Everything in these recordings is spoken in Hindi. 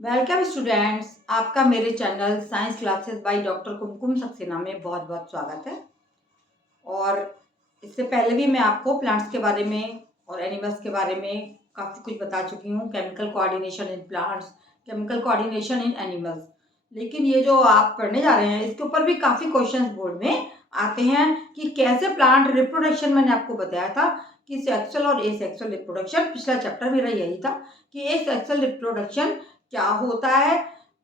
वेलकम स्टूडेंट्स, आपका मेरे channel science classes by doctor Kumkum Saxena में बहुत बहुत स्वागत है। और इससे पहले भी मैं आपको प्लांट्स के बारे में और एनिमल्स के बारे में काफ़ी कुछ बता चुकी हूँ। Chemical coordination in plants, chemical coordination in animals. लेकिन ये जो आप पढ़ने जा रहे हैं इसके ऊपर भी काफ़ी क्वेश्चंस बोर्ड में आते हैं कि कैसे प्लांट रिप्रोडक्शन, मैंने आपको बताया था कि सेक्सुअल और एसेक्सुअल रिप्रोडक्शन, पिछला चैप्टर मेरा यही था कि एसेक्सुअल रिप्रोडक्शन क्या होता है।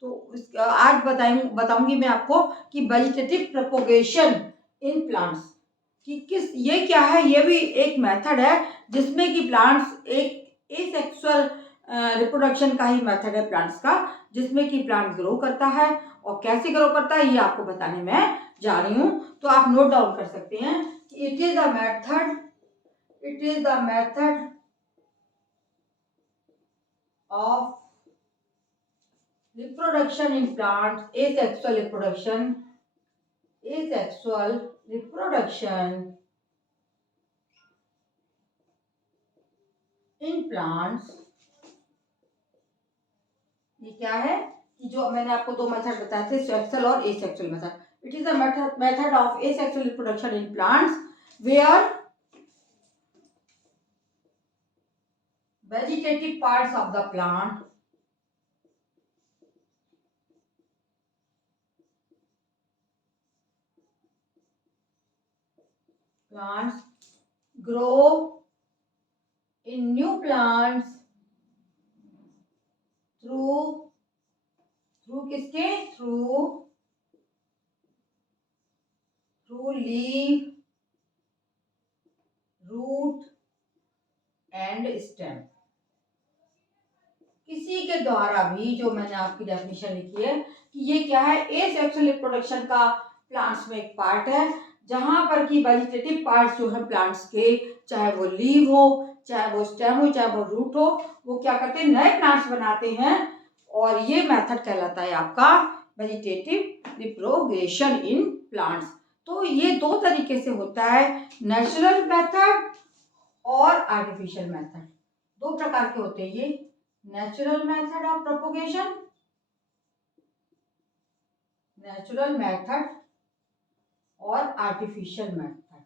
तो आज बताऊंगी मैं आपको कि वेजिटेटिव प्रोपोगेशन इन प्लांट्स कि किस ये क्या है। ये भी एक मेथड है जिसमें कि प्लांट्स एक एसेक्सुअल रिप्रोडक्शन का ही मेथड है प्लांट्स का, जिसमें कि प्लांट ग्रो करता है। और कैसे ग्रो करता है ये आपको बताने में जा रही हूँ, तो आप नोट डाउन कर सकते हैं कि it is the method of reproduction in plants, asexual reproduction in plants। ये क्या है कि जो मैंने आपको दो मेथड बताए थे, सेक्सुअल और asexual method. It is a method of asexual reproduction in plants where vegetative parts of the plants grow in new plants through किसके थ्रू लीफ, रूट एंड स्टेम। किसी के द्वारा भी, जो मैंने आपकी डेफिनेशन लिखी है कि ये क्या है, एसेक्सुअल रिप्रोडक्शन का प्लांट्स में एक पार्ट है जहां पर कि वेजिटेटिव पार्ट्स जो है प्लांट्स के, चाहे वो लीव हो, चाहे वो स्टेम हो, चाहे वो रूट हो, वो क्या करते हैं, नए प्लांट्स बनाते हैं। और ये मेथड कहलाता है आपका वेजिटेटिव रिप्रोगेशन इन प्लांट्स। तो ये दो तरीके से होता है, नेचुरल मेथड और आर्टिफिशियल मेथड। दो प्रकार के होते हैं ये, natural method of propagation, natural method और आर्टिफिशियल मेथड।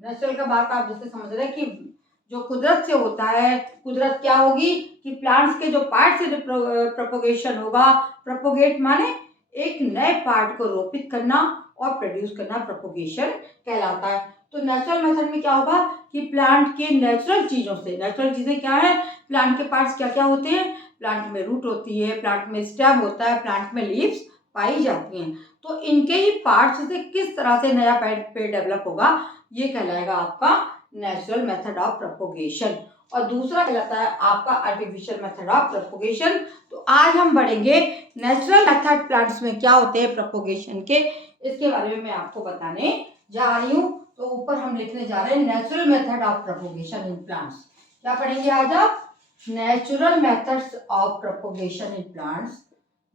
नेचुरल का बात आप जैसे समझ रहे हैं कि जो कुदरत से होता है, कुदरत क्या होगी कि प्लांट्स के जो पार्ट से प्रोपोगेशन होगा, प्रोपोगेट माने एक नए पार्ट को रोपित करना और प्रोड्यूस करना, प्रोपोगेशन कहलाता है। तो नेचुरल मेथड में क्या होगा कि प्लांट के नेचुरल चीजों से, नेचुरल चीजें क्या है, प्लांट के पार्ट्स क्या क्या होते हैं, प्लांट में रूट होती है, प्लांट में स्टेम होता है, प्लांट में लीव्स पाई जाती हैं। तो इनके ही पार्ट्स से किस तरह से नया पेड़ डेवलप होगा, ये कहलाएगा आपका नेचुरल मेथड ऑफ प्रोपोगेशन। और दूसरा कहलाता है आपका आर्टिफिशियल मेथड ऑफ प्रोपोगेशन। तो आज हम बढ़ेंगे नेचुरल मेथड प्लांट्स में क्या होते हैं प्रोपोगेशन के, इसके बारे में मैं आपको बताने जा रही हूँ। तो ऊपर हम लिखने जा रहे हैं natural method of propagation in plants. क्या पढ़ेंगे आज आप, natural methods of propagation in plants,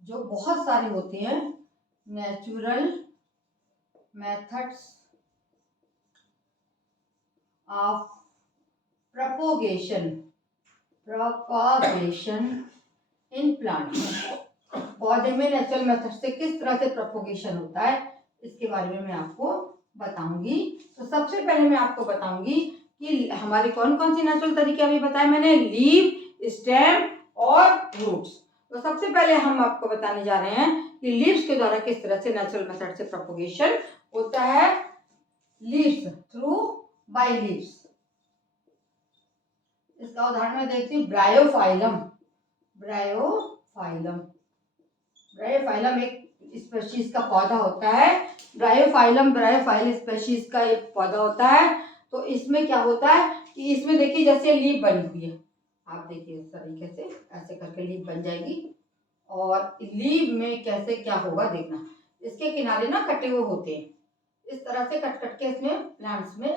जो बहुत सारे होते हैं, natural methods of propagation in plants। पौधे में नेचुरल मेथड से किस तरह से प्रोपोगेशन होता है इसके बारे में मैं आपको बताऊंगी। तो सबसे पहले मैं आपको बताऊंगी कि हमारे कौन कौन सी नेचुरल तरीके अभी बताए मैंने, लीव, स्टेम और रूट्स। तो सबसे पहले हम आपको बताने जा रहे हैं कि लीव्स के द्वारा किस तरह से नेचुरल मेथड से प्रोपोगेशन होता है। लीव्स थ्रू बाय लीव्स, इसका उदाहरण मैं देखती हूँ, ब्रायोफाइलम। ब्रायोफाइलम एक स्पीशीज का पौधा होता है। ब्रायोफाइल स्पीशीज का एक पौधा होता है। तो इसमें क्या होता है कि इसमें देखिए जैसे लीफ बनी हुई है, आप देखिए इस तरीके से ऐसे करके लीफ बन जाएगी। और लीफ में कैसे क्या होगा देखना, इसके किनारे ना कटे हुए होते हैं, इस तरह से कट कट के इसमें प्लांट्स में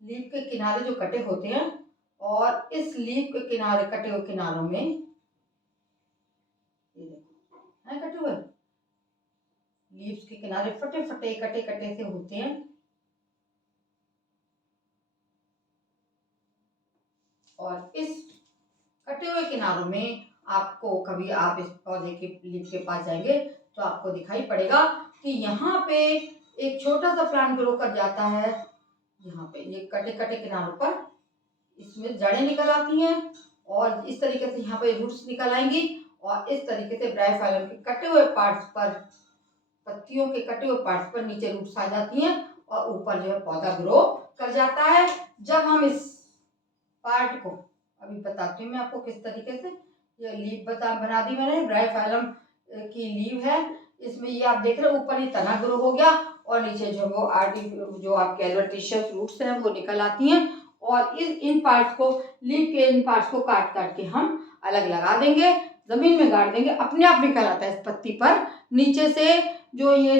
लीफ के किनारे जो कटे होते हैं, और इस लीफ के किनारे, कटे हुए किनारों में ये देखो है कटे हुए लीव्स के किनारे फटे फटे कटे कटे से होते हैं। और इस कटे हुए किनारों में आपको, कभी आप इस पौधे के लीफ के पास जाएंगे तो आपको दिखाई पड़ेगा कि यहाँ पे एक छोटा सा प्लांट ग्रो कर जाता है। यहाँ पे ये कटे कटे किनारों पर इसमें जड़ें निकल आती हैं और इस तरीके से यहाँ पे रूट्स निकल आएंगी और इस तरीके से ब्रायोफाइलम के कटे हुए पार्ट्स पर, पत्तियों के कटे हुए पार्ट्स पर नीचे रूट्स आ जाती हैं और ऊपर जो है पौधा ग्रो कर जाता है। जब हम इस पार्ट को, अभी बताती हूँ मैं आपको किस तरीके से, ये लीफ बना दी मैंने, ब्रायोफाइलम की लीफ है। इसमें ये आप देख रहे हो ऊपर ये तना ग्रो हो गया और नीचे जो आपके एडवेंटिशियस रूट्स हैं वो निकल आती हैं और इन पार्ट्स को, लीफ के इन पार्ट्स को काट काट के हम अलग लगा देंगे, जमीन में गाड़ देंगे, अपने आप निकल आता है इस पत्ती पर। नीचे से जो ये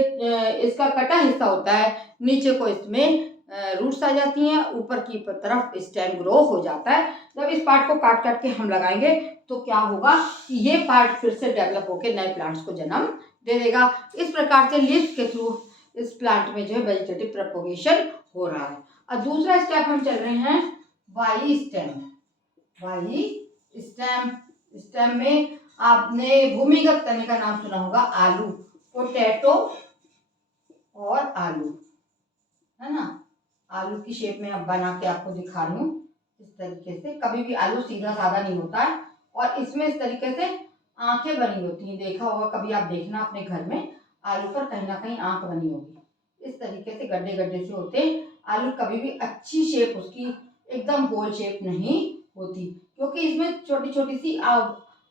इसका कटा हिस्सा होता है, नीचे को इसमें रूट्स आ जाती हैं, ऊपर की तरफ स्टेम ग्रो हो जाता है। जब इस पार्ट को काट काट के हम लगाएंगे तो क्या होगा कि ये पार्ट फिर से डेवलप होकर नए प्लांट्स को जन्म दे देगा। इस प्रकार से लीफ के थ्रू इस प्लांट में जो है वेजिटेटिव प्रोपगेशन हो रहा है। और दूसरा स्टेप हम चल रहे हैं by stem. By stem, stem में आपने भूमिगत तने का नाम सुना होगा, आलू, पोटैटो और आलू, है ना। आलू की शेप में अब बना के आपको दिखा रही हूँ इस तरीके से। कभी भी आलू सीधा साधा नहीं होता है और इसमें इस तरीके से आंखें बनी होती हैं, देखा होगा कभी आप, देखना अपने घर में आलू पर कहीं ना कहीं आंख बनी होगी। इस तरीके से गड्ढे गड्ढे से होते हैं आलू। कभी भी अच्छी शेप उसकी एकदम गोल शेप नहीं होती, क्योंकि इसमें छोटी छोटी सी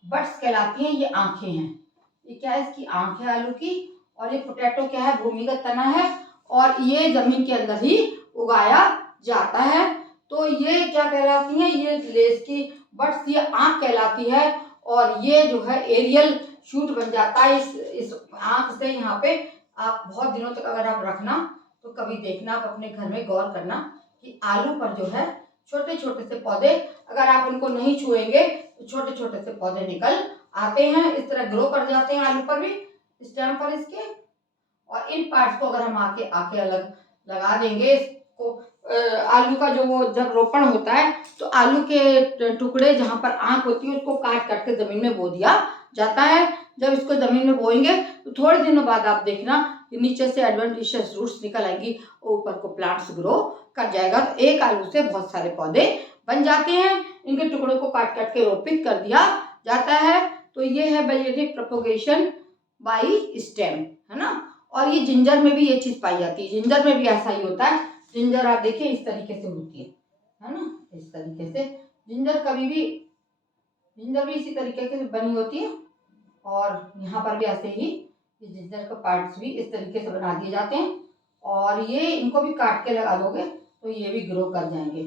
बड्स कहलाती हैं, ये आंखें हैं। ये क्या है, इसकी आंख है आलू की। और ये पोटैटो क्या है, भूमिगत तना है और ये जमीन के अंदर ही उगाया जाता है। तो ये क्या कहलाती है, ये लेस की बड्स, ये आंख कहलाती है। और ये जो है एरियल शूट बन जाता है इस आंख से। यहाँ पे आप बहुत दिनों तक अगर आप रखना तो कभी देखना, आप अपने घर में गौर करना कि आलू पर जो है छोटे छोटे से पौधे, अगर आप उनको नहीं छुएंगे तो छोटे छोटे से पौधे निकल आते हैं, इस तरह ग्रो कर जाते हैं आलू पर भी, स्टेम पर इसके। और इन पार्ट्स को अगर हम आके अलग लगा देंगे इसको, आलू का जो वो जब रोपण होता है तो आलू के टुकड़े जहाँ पर आंख होती है उसको काट काट के जमीन में बो दिया जाता है। जब इसको जमीन में बोएंगे तो थोड़े दिनों बाद आप देखना कि नीचे से एडवेंटिशियस रूट्स निकल आएंगी और ऊपर को प्लांट्स ग्रो कर जाएगा। तो एक आलू से बहुत सारे पौधे बन जाते हैं। इनके टुकड़ों को काट काट के रोपित कर दिया जाता है। तो ये है वेजिटेटिव प्रोपगेशन बाई स्टेम, है ना। और ये जिंजर में भी ये चीज पाई जाती है, जिंजर में भी ऐसा ही होता है। जिंजर आप देखिए इस तरीके से होती है ना, इस तरीके से। जिंजर कभी भी, जिंजर भी इसी तरीके से बनी होती है और यहाँ पर भी ऐसे ही ये जिंजर के पार्ट्स भी इस तरीके से बना दिए जाते हैं। और ये इनको भी काट के लगा दोगे तो ये भी ग्रो कर जाएंगे,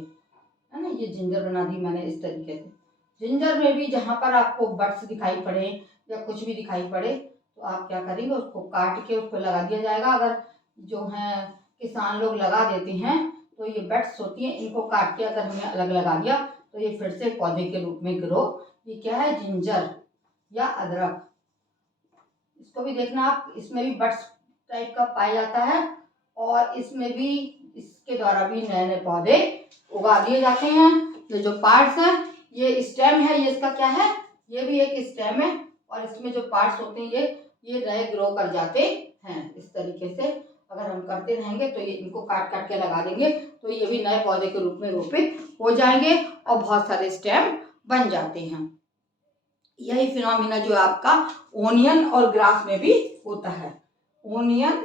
है ना। ये जिंजर बना दी मैंने इस तरीके से। जिंजर में भी जहाँ पर आपको बड्स दिखाई पड़े या कुछ भी दिखाई पड़े तो आप क्या करेंगे, उसको काट के उसको लगा दिया जाएगा। अगर जो है किसान लोग लगा देते हैं तो ये बड्स होती हैं, इनको काट के अगर हमने अलग लगा दिया तो ये फिर से पौधे के रूप में ग्रो। ये क्या है, जिंजर या अदरक। इसको भी देखना आप, इसमें भी बड्स टाइप का पाया जाता है और इसमें भी, इसके द्वारा भी नए नए पौधे उगा दिए जाते हैं। ये जो पार्ट्स हैं, ये स्टेम है, ये इसका क्या है, ये भी एक स्टेम है और इसमें जो पार्ट्स होते हैं ये नए ग्रो कर जाते हैं। इस तरीके से अगर हम करते रहेंगे तो ये इनको काट काट के लगा देंगे तो ये भी नए पौधे के रूप में रोपित हो जाएंगे और बहुत सारे स्टेम बन जाते हैं। यही फिनोमिना जो आपका ओनियन और ग्रास में भी होता है। ओनियन,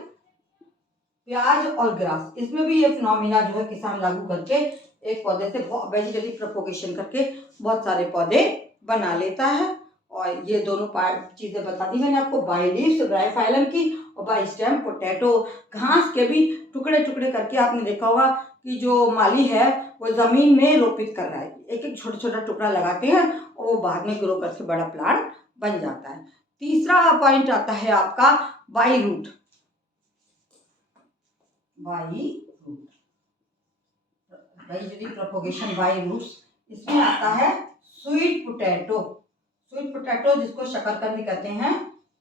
प्याज और ग्रास, इसमें भी ये फिनोमिना जो है किसान लागू करके एक पौधे से वेजिटेटिव प्रोपगेशन करके बहुत सारे पौधे बना लेता है। और ये दोनों पार्ट चीजें बता दी मैंने आपको, बाई लीव्स ब्रायोफाइलम की और बाई स्टेम पोटैटो। घास के भी टुकड़े टुकड़े करके आपने देखा होगा कि जो माली है वो जमीन में रोपित कर रहा है, एक एक छोटा छोटा टुकड़ा लगाते हैं और वो बाद में ग्रो करके बड़ा प्लांट बन जाता है। तीसरा पॉइंट आता है आपका by root. By root, vegetative propagation by roots. इसमें आता है स्वीट पोटैटो। स्वीट पोटैटो जिसको शकरकंदी कहते हैं,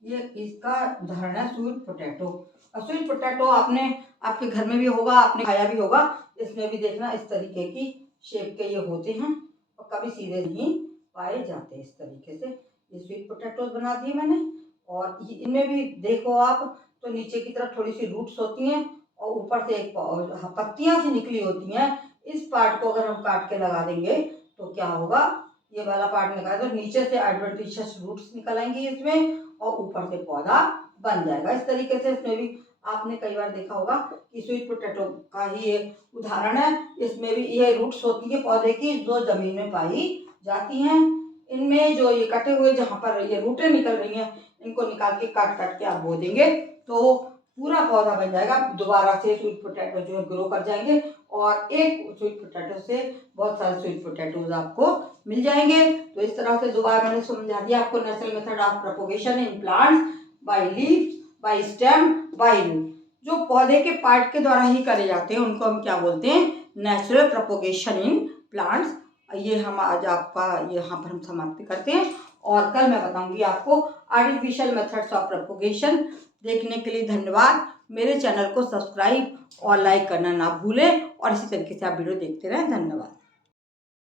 ये इसका उदाहरण है स्वीट पोटैटो। और स्वीट पोटैटो आपने आपके घर में भी होगा, आपने खाया भी होगा। इसमें भी देखना इस तरीके की शेप के ये होते हैं और कभी सीधे नहीं पाए जाते। इस तरीके से ये स्वीट पोटैटोज बना दिए मैंने। और इनमें भी देखो आप, तो नीचे की तरफ थोड़ी सी रूट्स होती हैं और ऊपर से एक पत्तियां सी निकली होती हैं। इस पार्ट को अगर हम काट के लगा देंगे तो क्या होगा, ये वाला पार्ट लगा तो नीचे से एडवेंटिशियस रूट्स निकल आएंगी इसमें और ऊपर से पौधा बन जाएगा। इस तरीके से इसमें भी आपने कई बार देखा होगा कि स्वीट पोटैटो का ही एक उदाहरण है। इसमें भी ये रूट्स होती है पौधे की जो जमीन में पाई जाती हैं। इनमें जो ये कटे हुए जहाँ पर ये रूटें निकल रही हैं, इनको निकाल के काट काट के आप बो देंगे तो पूरा पौधा बन जाएगा। दोबारा से स्वीट पोटैटो जो है ग्रो कर जाएंगे और एक स्वीट पोटैटो से बहुत सारे स्वीट पोटैटोज आपको मिल जाएंगे। तो इस तरह से दोबारा मैंने समझा दिया आपको natural method of propagation in plants by leaves, by stem, by root. जो पौधे के पार्ट के द्वारा ही करे जाते हैं उनको हम क्या बोलते हैं, नेचुरल प्रोपगेशन इन प्लांट्स। ये हम आज आपका यहाँ पर हम समाप्त करते हैं और कल मैं बताऊंगी आपको आर्टिफिशियल मेथड्स ऑफ प्रोपगेशन। देखने के लिए धन्यवाद। मेरे चैनल को सब्सक्राइब और लाइक करना ना भूलें और इसी तरीके से आप वीडियो देखते रहें। धन्यवाद।